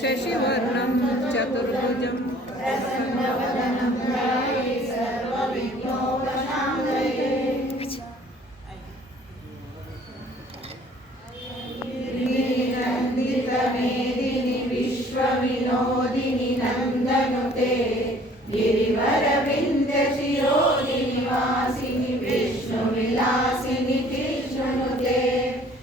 शशिवर्णं चतुर्भुजं मेदिनि विश्वविनोदिनि नन्दनुते गिरिवरविन्द्यशिरोदिनि वासिनि विष्णुविलासिनि कृष्णनुते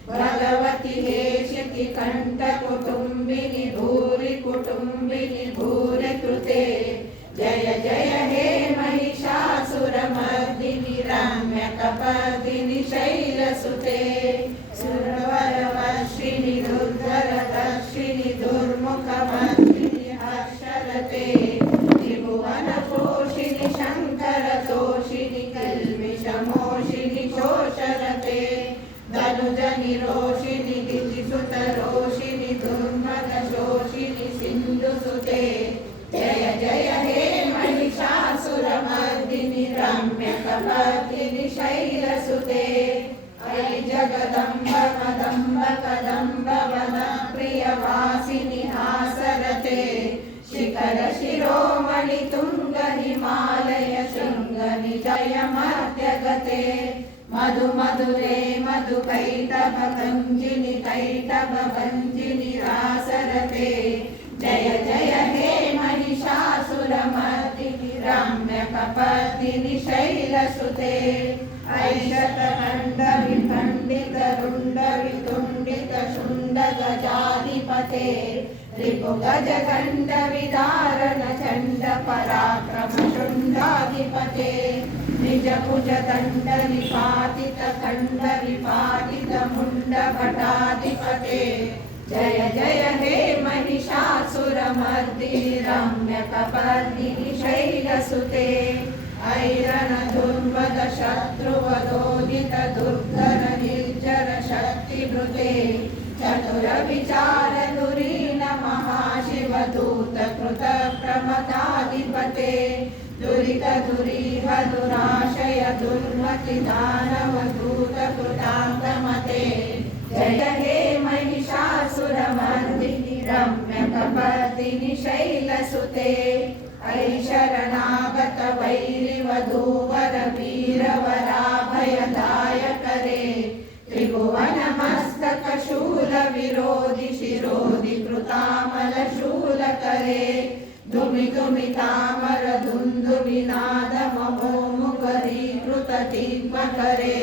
भगवति हेशिति कण्ठकुटुम्बिनि भूरि कुटुम्बिनि भूरि कृते जय जय हे महिषासुरमर्दिनि रम्यकपर्दिनि शैलसुते सुरवरवर्षिणि दुर्धरदर्शिनि दुर्मुखवर्षिणि हर्षरते त्रिभुवनपोषिणि शङ्करतोषिणि कल्मिषमोषिणि शोषरते धनुजनिरोषिणि दितिसुतरोषिणि दुर्मदशोषिणि सिन्धुसुते जय जय हे महिषासुरमर्दिनि रम्यकपर्दिनि शैलसुते अयि जगदम्ब कदम्ब कदम्ब वन प्रियवासिनि हासरते शिखर शिरोमणि तुंग हिमालय शृंग निजय मध्यगते मधु मधुरे मधु कैटभ भञ्जिनि रासरते जय जय हे महिषासुरमर्दिनि रम्यकपर्दिनि शैलसुते ऐशतखण्ड विखण्डित रुण्ड वितुण्डित शुण्ड गजाधिपते रिपुगज गण्ड विदारण चण्ड पराक्रम शुण्डाधिपते निज भुज दण्ड निपातित खण्ड विपाटित मुण्ड भटाधिपते जय जय हे महिषासुरमर्दिनि रम्यकपर्दिनि शैलसुते ऐरणधुर्वद शत्रुवदोदित दुर्धर निर्जर शक्तिभृते चतुर विचार धुरीन महाशिवदूत कृत प्रमदाधिपते दुरित दुरीह दुराशय दुर्मति दानवदूत कृतान्तमते जय हे महिषासुरमर्दिनि रम्यकपर्दिनि शैलसुते ऐ शरणागत वैरिवधूवर वीरवराभयदायकरे त्रिभुवन मस्तक शूल विरोधि शिरोधि कृतामल शूलकरे धुमि धुमि तामर धुन्धुविनाद महोमुखरीकृत दिग्मकरे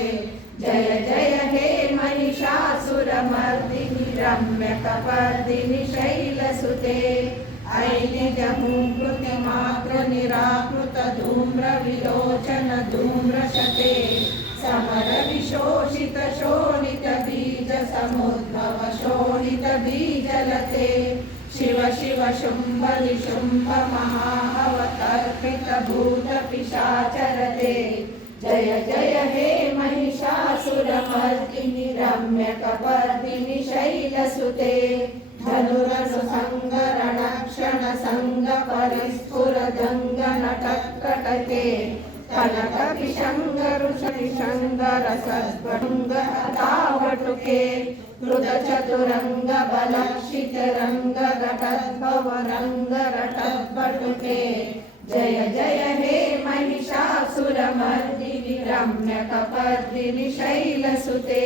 जय जय हे महिषासुरमर्दिनि रम्यकपर्दिनि शैलसुते ऐ निजहूकृति मात्र निराकृत धूम्र विलोचन धूम्रशते समर विशोषित शोणित बीज समुद्भव शोणित बीजलते शिव शिव शुम्भ निशुम्भ महाअवतर्पित भूत पिशाचरते जय जय हे महिषासुरमर्दिनि रम्यकपर्दिनि शैलसुते धनुरनु संगरणक्षण संग परिस्फुर दंग नटकटके कनक विशंगर सद्भंग तावटुके कृत चतुरंग बलक्षित रंग घटद्भव रंग रटद्भटुके जय जय हे महिषासुरमर्दिनि रम्यकपर्दिनि शैलसुते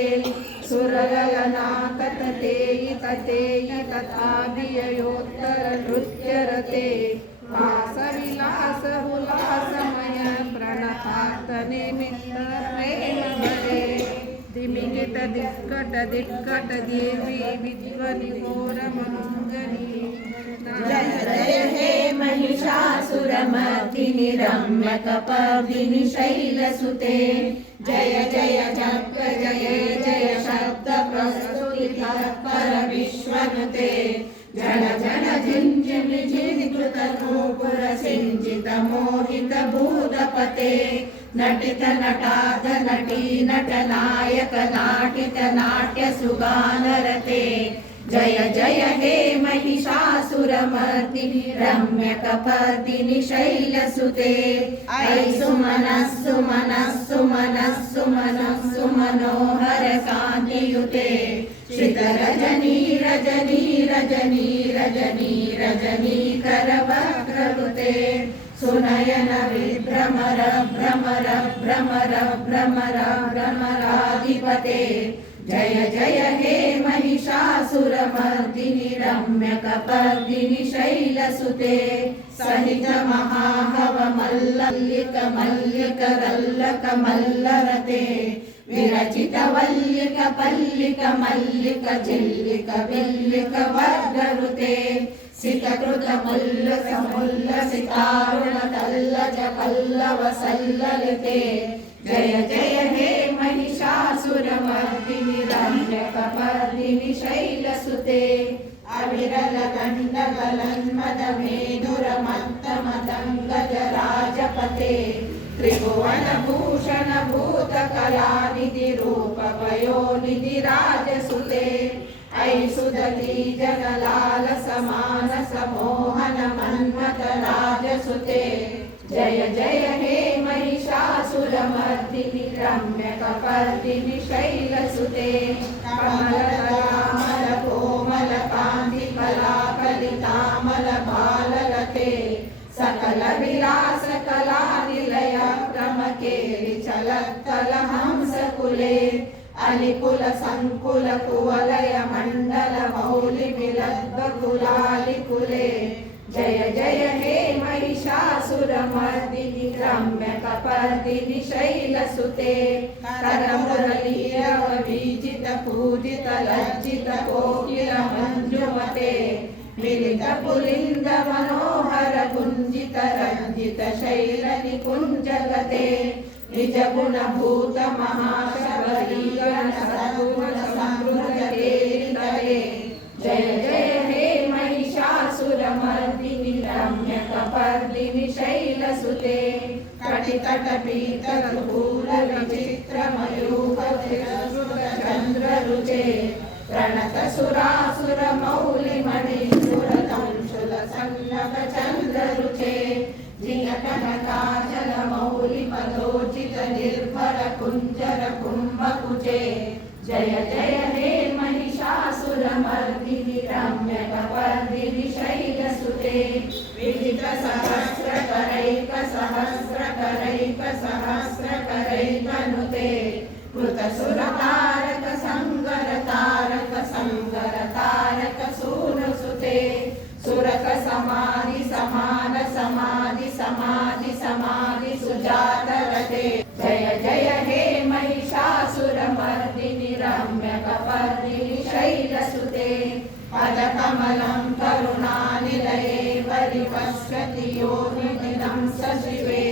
सुरगगनाकततेयि ततेयि तथाभिययोत्तर नृत्यरते वासविलास हुलासमय प्रणतार्थ निमित्त प्रेमभरे दिमिगिट दिक्कट दिक्कट देवी विद्वनि घोरमङ्गली जय जय हे महिषासुरमर्दिनि रम्यकपर्दिनि शैलसुते जय जय जप जय जय शब्द प्रस्तुति तत्पर विश्वनुते जन जन झिंझिमि झिंकृत नूपुर सिंचित मोहित भूतपते नटित नटाध नटी नट नायक नाटित नाट्य सुगानरते जय जय हे महिषासुरमर्दिनि रम्यकपर्दिनि शैलसुते ऐ सुमनस्सु मनस्सु मनस्सु मनस्सु मनोहर कान्तियुते श्रितरजनी रजनी रजनी रजनी रजनीकरवक्रवृते सुनयन विभ्रमर भ्रमर भ्रमर भ्रमर भ्रमराधिपते जय जय हे महिषासुरमर्दिनि रम्यकपर्दिनि शैलसुते सहित महाहव मल्लिक मल्लिक रल्लक मल्लरते विरचित वल्लिक पल्लिक मल्लिक जिल्लिक विल्लिक वर्गरुते सितकृत मुल्लक मुल्लसितारुण तल्लज पल्लव सल्ललिते जय जय हे महिषासुरमर्दिनि रम्यकपर्दिनि शैलसुते अविरल गण्डबलन्मद मेधुरमत्तमतङ्गजराजपते त्रिभुवन भूषण भूतकलानिधि रूप वयोनिधि राजसुते ऐसुदती जनलाल समान समोहन मन्मथ राजसुते जय जय हे महिषासुरमर्दिनि रम्यकपर्दिनि शैलसुते कमलदलामल कोमल कान्ति कलाकलितामल बाललते सकल विलास कला निलय क्रमकेलि चलत्तल हंसकुले अलिकुल संकुल कुवलय मंडल मौलि मिलद्वकुलालिकुले जय जय हे महिषासुरमर्दिनि रम्यकपर्दिनि शैलसुते करमुरलीरव वीजित पूजित लज्जित कोकिल मंजुमते मिलित पुलिंद मनोहर गुंजित रंजित शैल निकुंजगते निज गुण भूत महाशबरी गण सद्गुण समृद्धते जय जय हे महिषासुरमर्दिनि रम्यकपर्दिनि शैलसुते कटितट पीतल फूल विचित्र मयूख चंद्ररुचे प्रणत सुरासुर मौलि मणिसुर तंशुल सन्नक चंद्ररुचे जिन कनकाचल मौलि पदोचित निर्भर कुंजर कुंभकुचे जय जय हे महिषासुरमर्दिनि रम्यकपर्दिनि शैलसुते विजित सहस्रकरैक सहस्रकरैक सहस्रकरैकनुते कृत सुरतारक संगर तारक संगर तारक सूनुसुते सुरक समाधि समान समाधि समाधि समाधि सुजातरते जय जय हे महिषासुरमर्दिनि रम्यकपर्दिनि शैलसुते पदकमलं करुणानिलये परिपश्यति योनिदिनं सशिवे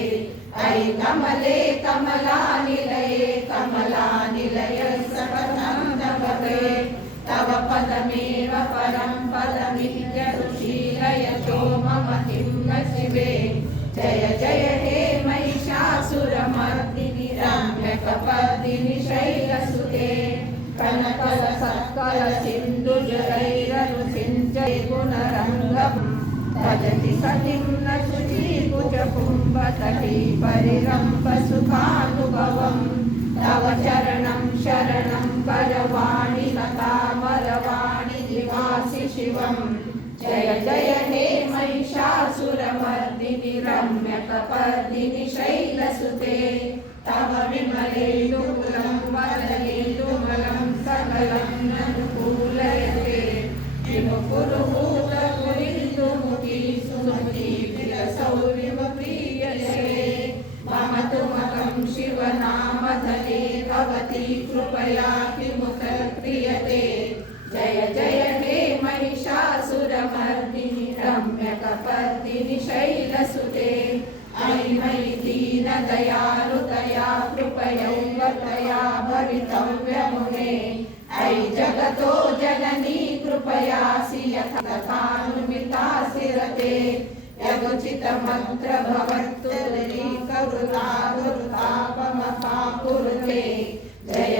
ऐ कमले कमलानिलये कमलानिलय सपथं तवते तव पदमेव परं पदमित्यरुशीलयतो मम किं न शिवे जय जय हे महिषासुरमर्दिनि रम्यकपर्दिनि शैलसुते कनकल सत्कल सिन्धुजलैरनुसिञ्चय गुणरङ्गम् भजति सतिं न शुचीकुचकुम्भतटी परिरम्भ सुखानुभवम् तव चरणं शरणं करवाणि लतामरवाणि निवासि शिवम् जय जय हे महिषासुरमर्दिनि रम्यकपर्दिनि शैलसुते तव विमलेन्दुकुलं वदनेन्दुमलं सकलं ननुकूलयते विमुकुरुहूतपुरीन्दुमुखी सुमती विलसौर्यमप्रीयसे मम तुमकं शिवनामधने भवती कृपया किमुखप्रियते जय जय हे महिषासुरमर्दिनि रम्यकपर्दिनि शैलसुते ऐ मयि दीनदयालुतया कृपयैवतया भवितव्यमुने ऐ जगतो जननी कृपयासि यथानुमितासि रते यदुचितमत्र भवत्तु करुतापमपाकुरुते जय